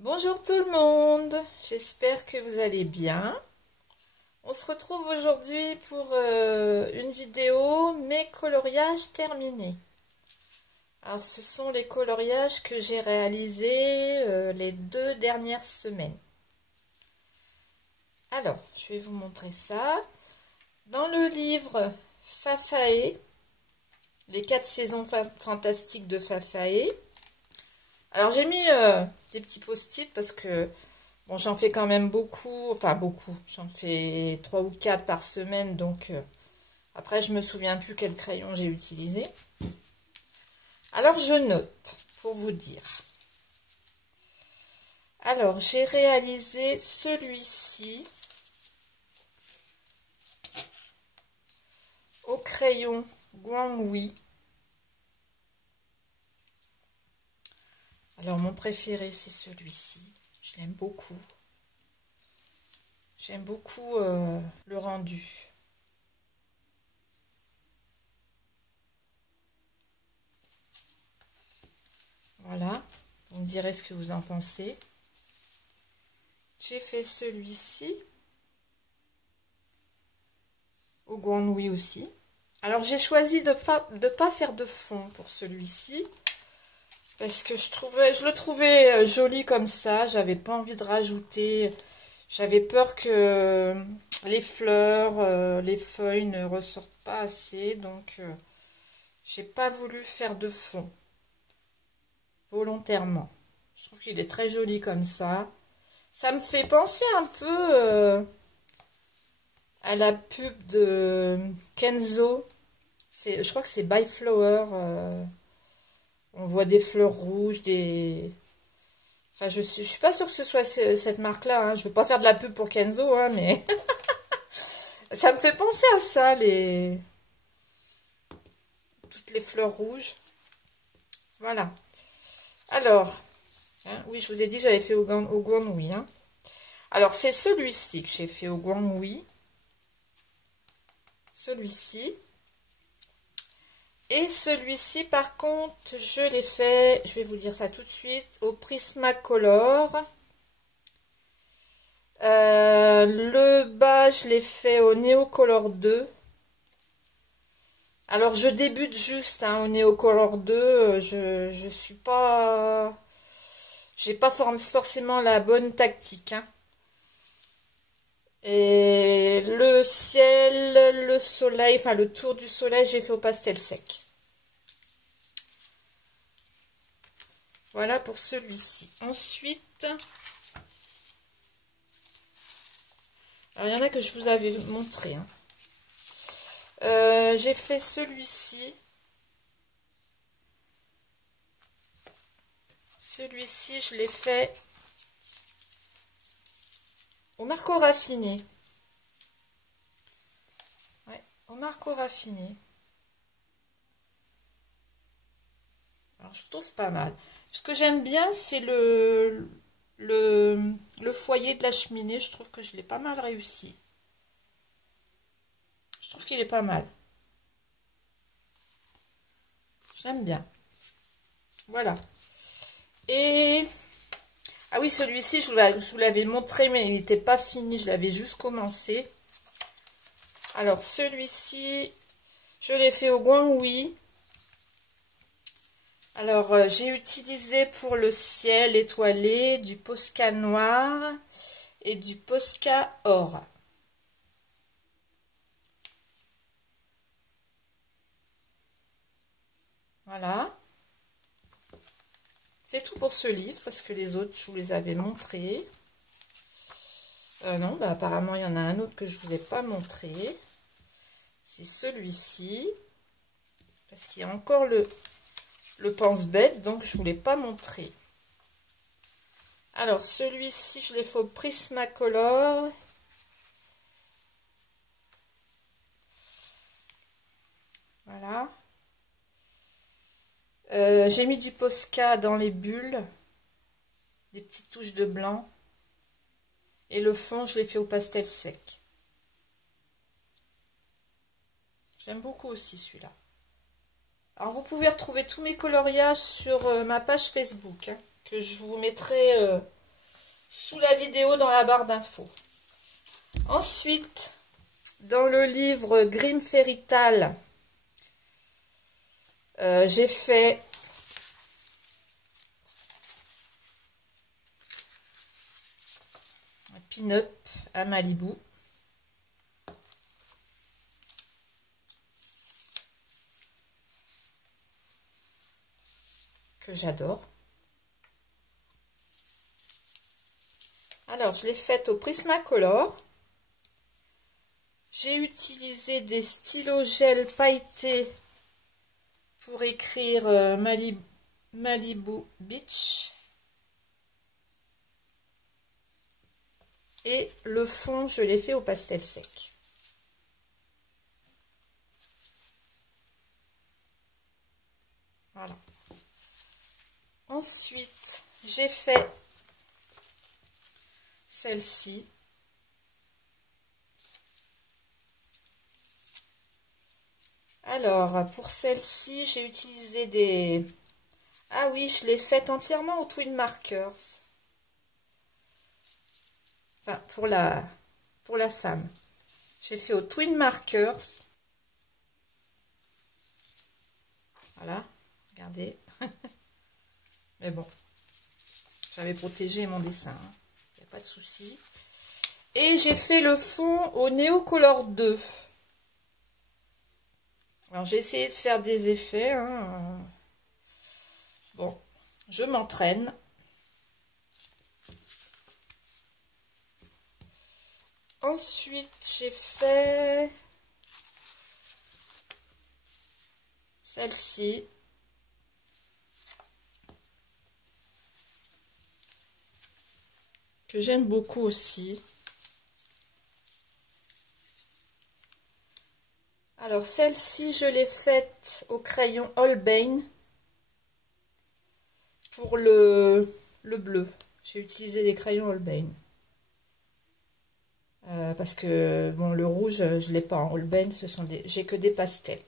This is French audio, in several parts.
Bonjour tout le monde, j'espère que vous allez bien. On se retrouve aujourd'hui pour une vidéo mes coloriages terminés. Alors ce sont les coloriages que j'ai réalisés les 2 dernières semaines. Alors je vais vous montrer ça. Dans le livre Fafae, les 4 saisons fantastiques de Fafae. Alors j'ai mis des petits post-it parce que bon, j'en fais quand même beaucoup, enfin beaucoup, j'en fais 3 ou 4 par semaine, donc après je me souviens plus quel crayon j'ai utilisé. Alors je note pour vous dire. Alors j'ai réalisé celui-ci au crayon Guanghui. Alors mon préféré c'est celui-ci, je l'aime beaucoup. J'aime beaucoup le rendu. Voilà, vous me direz ce que vous en pensez. J'ai fait celui-ci au Guanghui aussi. Alors j'ai choisi de pas faire de fond pour celui-ci. Parce que je le trouvais joli comme ça, j'avais pas envie de rajouter, j'avais peur que les fleurs, les feuilles ne ressortent pas assez, donc j'ai pas voulu faire de fond, volontairement. Je trouve qu'il est très joli comme ça. Ça me fait penser un peu à la pub de Kenzo, je crois que c'est By Flower. On voit des fleurs rouges, des... Enfin, je suis pas sûre que ce soit cette marque-là. Hein. Je veux pas faire de la pub pour Kenzo, hein, mais... ça me fait penser à ça, toutes les fleurs rouges. Voilà. Alors, hein, oui, je vous ai dit, j'avais fait au Guanghui. Hein. Alors, c'est celui-ci que j'ai fait au Guanghui. Celui-ci. Et celui-ci, par contre, je l'ai fait, je vais vous dire ça tout de suite, au Prismacolor. Le bas, je l'ai fait au Neocolor 2. Alors, je débute juste hein, au Neocolor 2. Je suis pas... J'ai pas forcément la bonne tactique. Hein. Et le ciel, le soleil, enfin le tour du soleil, j'ai fait au pastel sec. Voilà pour celui-ci. Ensuite, alors il y en a que je vous avais montré. Hein. J'ai fait celui-ci. Celui-ci, je l'ai fait au marco raffiné. Ouais, au marco raffiné. Alors, je trouve pas mal. Ce que j'aime bien, c'est le foyer de la cheminée. Je trouve que je l'ai pas mal réussi. Je trouve qu'il est pas mal. J'aime bien. Voilà. Et... Ah oui, celui-ci, je vous l'avais montré, mais il n'était pas fini. Je l'avais juste commencé. Alors, celui-ci, je l'ai fait au Guanghui. Alors, j'ai utilisé pour le ciel étoilé du Posca noir et du Posca or. Voilà. C'est tout pour ce livre, parce que les autres, je vous les avais montrés. Non, bah, apparemment, il y en a un autre que je ne vous ai pas montré. C'est celui-ci. Parce qu'il y a encore le pense-bête, donc je ne vous l'ai pas montré. Alors, celui-ci, je l'ai fait au Prismacolor. Voilà. J'ai mis du Posca dans les bulles. Des petites touches de blanc. Et le fond, je l'ai fait au pastel sec. J'aime beaucoup aussi celui-là. Alors, vous pouvez retrouver tous mes coloriages sur ma page Facebook, hein, que je vous mettrai sous la vidéo dans la barre d'infos. Ensuite, dans le livre Grimm Fairy Tale, j'ai fait un pin-up à Malibu. Que j'adore. Alors, je l'ai faite au Prismacolor. J'ai utilisé des stylos gel pailletés pour écrire Malibu Beach. Et le fond, je l'ai fait au pastel sec. Voilà. Ensuite, j'ai fait celle-ci. Alors, pour celle-ci, j'ai utilisé des... Ah oui, je l'ai faite entièrement au Twin Markers. Enfin, pour la femme. J'ai fait au Twin Markers. Voilà, regardez. Mais bon, j'avais protégé mon dessin. Il n'y a pas de souci. Et j'ai fait le fond au Neocolor 2. Alors, j'ai essayé de faire des effets. Hein. Bon, je m'entraîne. Ensuite, j'ai fait celle-ci. Que j'aime beaucoup aussi. Alors, celle-ci, je l'ai faite au crayon Holbein pour le bleu. J'ai utilisé des crayons Holbein. Parce que, bon, le rouge, je ne l'ai pas en Holbein, j'ai que des pastels.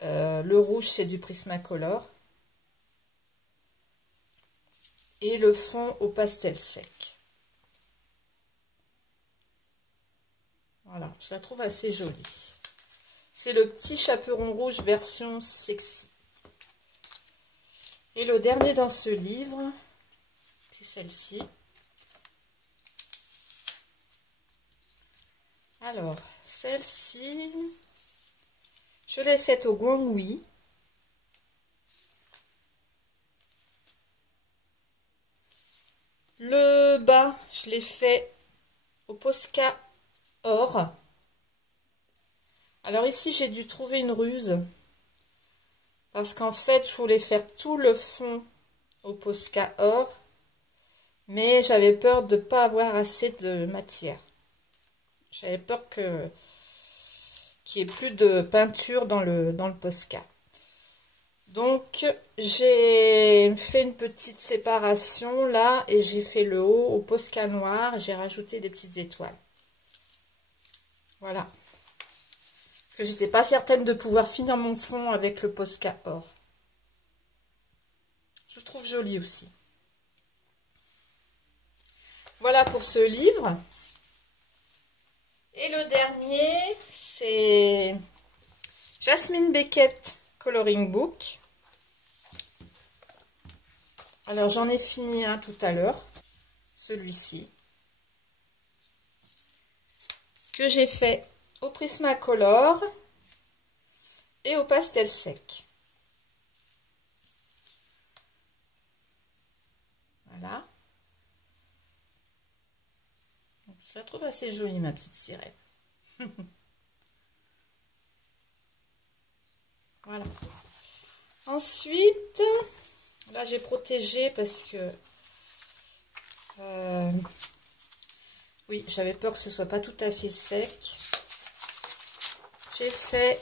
Le rouge, c'est du Prismacolor. Et le fond au pastel sec. Voilà, je la trouve assez jolie. C'est le petit chaperon rouge version sexy. Et le dernier dans ce livre, c'est celle-ci. Alors, celle-ci, je l'ai faite au Guanghui. Le bas, je l'ai fait au Posca Or. Alors ici, j'ai dû trouver une ruse. Parce qu'en fait, je voulais faire tout le fond au Posca Or. Mais j'avais peur de ne pas avoir assez de matière. J'avais peur qu'il n'y ait plus de peinture dans le Posca. Donc, j'ai fait une petite séparation là et j'ai fait le haut au Posca noir. J'ai rajouté des petites étoiles. Voilà. Parce que j'étais pas certaine de pouvoir finir mon fond avec le Posca or. Je le trouve joli aussi. Voilà pour ce livre. Et le dernier, c'est Jasmine Beckett Coloring Book. Alors, j'en ai fini un tout à l'heure. Celui-ci. Que j'ai fait au Prismacolor et au pastel sec. Voilà. Je la trouve assez jolie, ma petite sirène. Voilà. Ensuite, là j'ai protégé parce que oui, j'avais peur que ce soit pas tout à fait sec. J'ai fait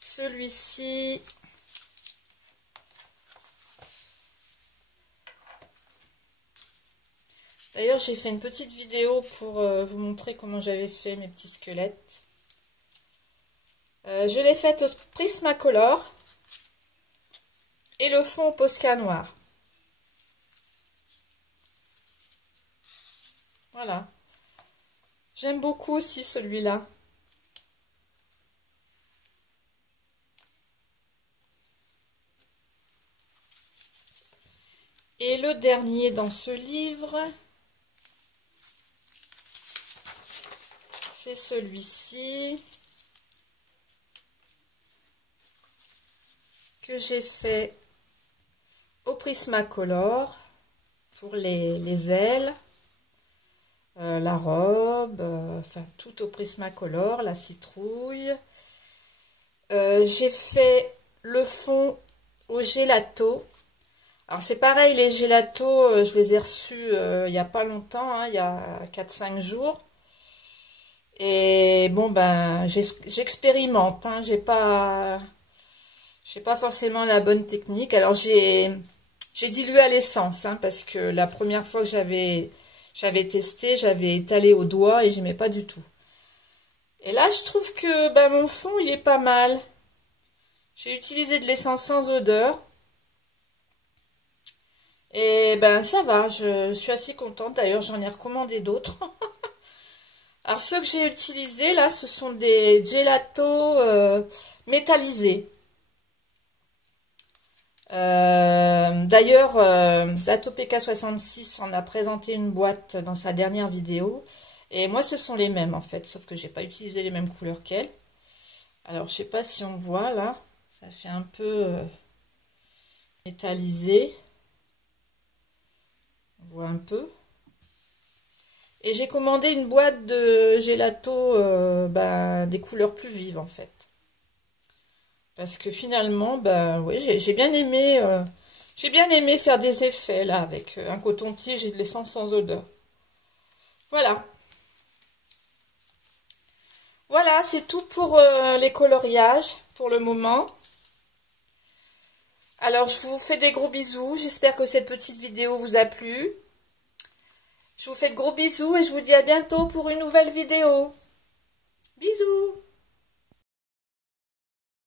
celui-ci. D'ailleurs, j'ai fait une petite vidéo pour vous montrer comment j'avais fait mes petits squelettes. Je l'ai faite au Prismacolor et le fond au Posca noir. Voilà. J'aime beaucoup aussi celui-là. Et le dernier dans ce livre, c'est celui-ci que j'ai fait au Prismacolor pour les ailes, la robe, enfin tout au Prismacolor, la citrouille. J'ai fait le fond au gelato. Alors c'est pareil, les gélatos, je les ai reçus il n'y a pas longtemps, hein, il y a 4-5 jours. Et bon ben j'expérimente, hein, j'ai pas forcément la bonne technique. Alors j'ai dilué à l'essence, hein, parce que la première fois que j'avais testé, j'avais étalé au doigt et j'aimais pas du tout. Et là je trouve que ben, mon fond il est pas mal. J'ai utilisé de l'essence sans odeur. Et ben ça va, je suis assez contente. D'ailleurs, j'en ai recommandé d'autres. Alors ceux que j'ai utilisés là, ce sont des gelatos métallisés. D'ailleurs, ZatoPK66 en a présenté une boîte dans sa dernière vidéo. Et moi, ce sont les mêmes en fait, sauf que j'ai pas utilisé les mêmes couleurs qu'elle. Alors, je sais pas si on voit là, ça fait un peu métallisé. On voit un peu. Et j'ai commandé une boîte de gelato des couleurs plus vives en fait. Parce que finalement, oui, j'ai bien aimé faire des effets là avec un coton-tige et de l'essence sans odeur. Voilà. Voilà, c'est tout pour les coloriages pour le moment. Alors, je vous fais des gros bisous. J'espère que cette petite vidéo vous a plu. Je vous fais de gros bisous et je vous dis à bientôt pour une nouvelle vidéo. Bisous!